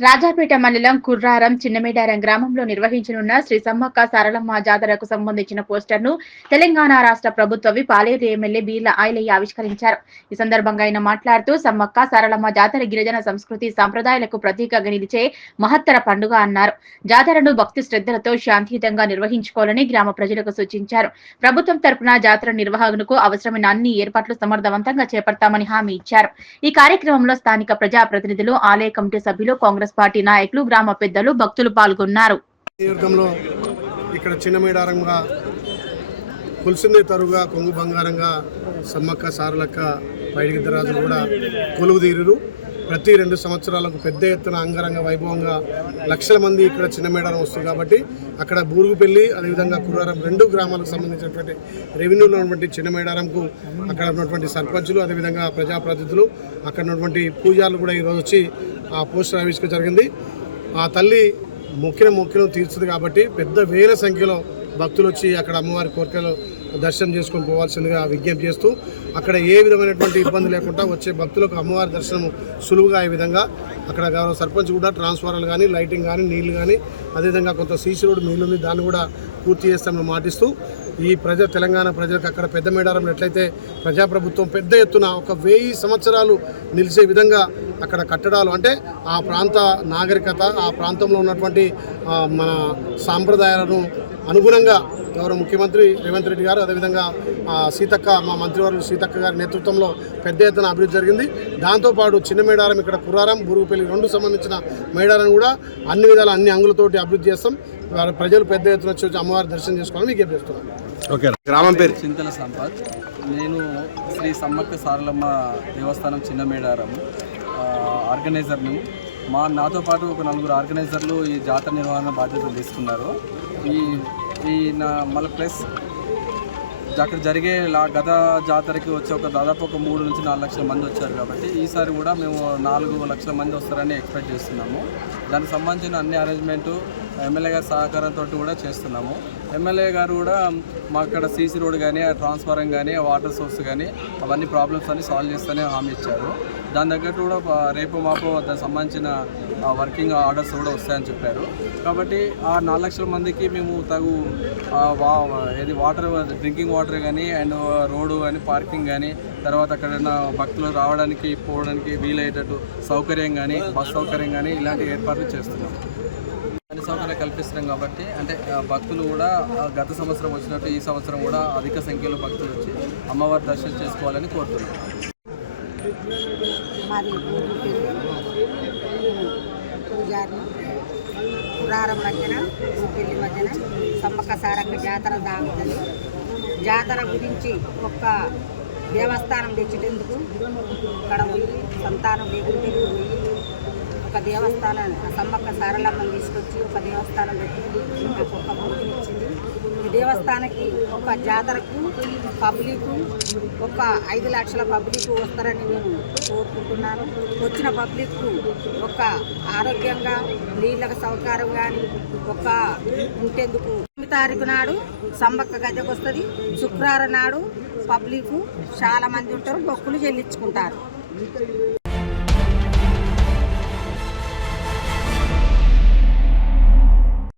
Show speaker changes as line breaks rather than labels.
రాజాపేట మండలం కుర్రారం చిన్నమేడారం గ్రామంలో నిర్వహించనున్న శ్రీ సమ్మక్క సారలమ్మ జాతరకు సంబంధించిన పోస్టర్ను తెలంగాణ రాష్ట్ర ప్రభుత్వవి పాలేరు ఎమ్మెల్యే బీర్ల ఆయలయ్య ఆవిష్కరించారు. ఈ సందర్భంగా ఆయన మాట్లాడుతూ సమ్మక్క సారలమ్మ జాతర గిరిజన సంస్కృతి సంప్రదాయాలకు ప్రతీకగా నిలిచే మహత్తర పండుగ అన్నారు. జాతరను భక్తి శ్రద్ధలతో శాంతియుతంగా నిర్వహించుకోవాలని గ్రామ ప్రజలకు సూచించారు. ప్రభుత్వం తరపున జాతర నిర్వహణకు అవసరమైన అన్ని ఏర్పాట్లు సమర్థవంతంగా చేపడతామని హామీ ఇచ్చారు. ఈ కార్యక్రమంలో స్థానిక ప్రజా ప్రతినిధులు ఆలయ కమిటీ సభ్యులు కాంగ్రెస్ పార్టీ నాయకులు గ్రామ పెద్దలు భక్తులు పాల్గొన్నారు.
ఇక్కడ చిన్న కొలిసిందే పులిసిందే తరుగా కొంగు బంగారంగా సమ్మక్క సారలక్క పైడిగిద్దరాజులు కూడా కొలువు తీరురు ప్రతి రెండు సంవత్సరాలకు పెద్ద ఎత్తున అంగరంగ వైభవంగా లక్షల మంది ఇక్కడ చిన్న మేడారం వస్తుంది కాబట్టి అక్కడ బూరుగుపల్లి అదేవిధంగా కురారం రెండు గ్రామాలకు సంబంధించినటువంటి రెవెన్యూలో ఉన్నటువంటి చిన్న మేడారంకు అక్కడ ఉన్నటువంటి సర్పంచులు అదేవిధంగా ప్రజాప్రతినిధులు అక్కడ ఉన్నటువంటి పూజారులు కూడా ఈరోజు వచ్చి ఆ పోస్టర్ ఆవిష్కరణ జరిగింది. ఆ తల్లి మొక్కిన మొక్కిన తీర్చుది కాబట్టి పెద్ద వేల సంఖ్యలో భక్తులు వచ్చి అక్కడ అమ్మవారి కోరికలు దర్శనం చేసుకొని పోవాల్సిందిగా విజ్ఞప్తి చేస్తూ అక్కడ ఏ విధమైనటువంటి ఇబ్బంది లేకుండా వచ్చే భక్తులకు అమ్మవారి దర్శనం సులువుగా అయ్యే విధంగా అక్కడ గౌరవ సర్పంచ్ కూడా ట్రాన్స్ఫార్మర్లు కానీ లైటింగ్ కానీ నీళ్ళు కానీ అదేవిధంగా కొంత సీసీ రోడ్ నీళ్ళు ఉంది. దాన్ని కూడా పూర్తి చేస్తామని మాటిస్తూ ఈ ప్రజ తెలంగాణ ప్రజలకు అక్కడ పెద్ద మేడారంలో ఎట్లయితే ప్రజాప్రభుత్వం పెద్ద ఎత్తున ఒక వెయ్యి సంవత్సరాలు నిలిచే విధంగా అక్కడ కట్టడాలు అంటే ఆ ప్రాంత నాగరికత ఆ ప్రాంతంలో ఉన్నటువంటి మన సాంప్రదాయాలను అనుగుణంగా గౌరవ ముఖ్యమంత్రి రేవంత్ రెడ్డి గారు అదేవిధంగా ఆ, సీతక్క మా మంత్రివర్యులు సీతక్క గారి నేతృత్వంలో పెద్ద ఎత్తున అభివృద్ధి జరిగింది. దాంతోపాటు చిన్న మేడారం ఇక్కడ కుర్రారం బురుగుపల్లి రెండు సంబంధించిన మేడారం కూడా అన్ని విధాల అన్ని అంగులతోటి అభివృద్ధి చేస్తాం. వారి ప్రజలు పెద్ద ఎత్తున వచ్చి వచ్చి అమ్మవారి దర్శనం చేసుకోవాలని విజ్ఞప్తి చేస్తున్నాను
ఓకే. గ్రామం పేరు?
చింతల సంపత్. నేను శ్రీ సమ్మక్క సారలమ్మ దేవస్థానం చిన్న మేడారం ఆర్గనైజర్ను. మా నాతో పాటు ఒక నలుగురు ఆర్గనైజర్లు ఈ జాతర నిర్వహణ బాధ్యతలు తీసుకున్నారు. ఈ ఈ నా మళ్ళీ ప్లస్. అక్కడ జరిగే లా గత జాతరకి వచ్చే ఒక దాదాపు ఒక మూడు నుంచి నాలుగు లక్షల మంది వచ్చారు కాబట్టి ఈసారి కూడా మేము నాలుగు లక్షల మంది వస్తారని ఎక్స్పెక్ట్ చేస్తున్నాము. దానికి సంబంధించిన అన్ని అరేంజ్మెంటు ఎమ్మెల్యే గారి సహకారంతో కూడా చేస్తున్నాము. ఎమ్మెల్యే గారు కూడా మా అక్కడ సీసీ రోడ్ కానీ ఆ ట్రాన్స్ఫారం కానీ ఆ వాటర్ సోర్స్ కానీ అవన్నీ ప్రాబ్లమ్స్ అన్ని సాల్వ్ చేస్తూనే హామీ ఇచ్చారు. దాని తగ్గట్టు కూడా రేపు మాపు దానికి సంబంధించిన వర్కింగ్ ఆర్డర్స్ కూడా వస్తాయని చెప్పారు. కాబట్టి ఆ నాలుగు లక్షల మందికి మేము తగు వా ఏది వాటర్ డ్రింకింగ్ వాటర్ కానీ అండ్ రోడ్డు కానీ పార్కింగ్ కానీ తర్వాత అక్కడ భక్తులు రావడానికి పోవడానికి వీలయ్యేటట్టు సౌకర్యం కానీ బస్ సౌకర్యం కానీ ఇలాంటి ఏర్పాట్లు చేస్తున్నాం. అన్ని సౌకర్యాలు కల్పిస్తున్నాం కాబట్టి అంటే భక్తులు కూడా గత సంవత్సరం వచ్చినట్టు ఈ సంవత్సరం కూడా అధిక సంఖ్యలో భక్తులు వచ్చి అమ్మవారి దర్శనం చేసుకోవాలని కోరుతున్నాం.
మరి పూజారి పురారం మధ్యన పెళ్ళి మధ్యన సమ్మక్క సారక్క జాతర దాగుతుంది జాతర గురించి ఒక్క దేవస్థానం తెచ్చేటందుకు ఇక్కడ పోయి సంతానం లేకుంటే పోయి ఒక దేవస్థానం సమ్మక్క సారలమ్మని తీసుకొచ్చి ఒక దేవస్థానం పెట్టింది నాకు ఒక భూమిని ఇచ్చింది. ఈ దేవస్థానానికి ఒక జాతరకు పబ్లిక్ ఒక ఐదు లక్షల పబ్లిక్ వస్తారని నేను కోరుకుంటున్నాను. వచ్చిన పబ్లిక్ ఒక ఆరోగ్యంగా నీళ్ళకు సౌకర్యం కానీ ఒక ఉంటేందుకు తొమ్మిది తారీఖు నాడు సమ్మక్క గద్దెకు వస్తుంది. శుక్రవారం నాడు పబ్లిక్ చాలా మంది ఉంటారు బొక్కులు చెల్లించుకుంటారు.